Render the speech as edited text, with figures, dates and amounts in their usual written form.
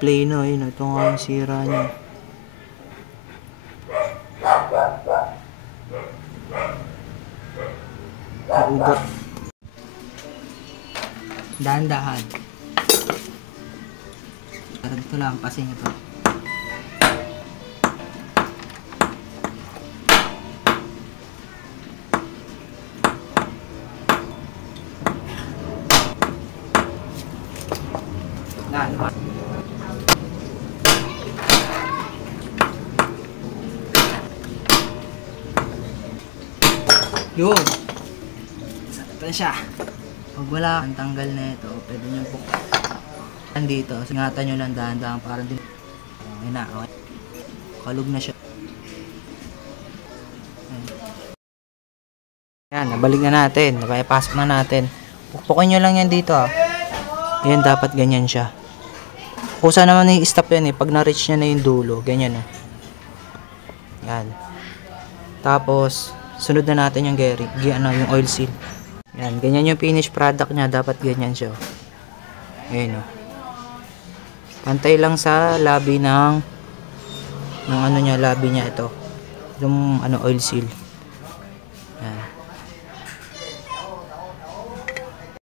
plano. Ayun, ito nga yung sira niya. Nauga. Dahan-dahan. Ito lang kasi ito. Yun. Ito na siya. Pag wala ang tanggal na ito, pwede nyo buksan dito. Singatan nyo lang dahan-dahan para din. Okay na. Okay. Kalug na siya. Yan, nabalik na natin. Napapasok na natin. Pukpukin nyo lang yan dito ah. Yan, dapat ganyan siya. Kusa naman i-stop yan eh. Pag na-reach nyo na yung dulo, ganyan ah. Yan. Tapos, sunod na natin yung yung oil seal. Yan, ganyan yung finished product niya. Dapat ganyan siya. Ayan o. Pantay lang sa labi ng ano niya, labi niya ito. Yung oil seal.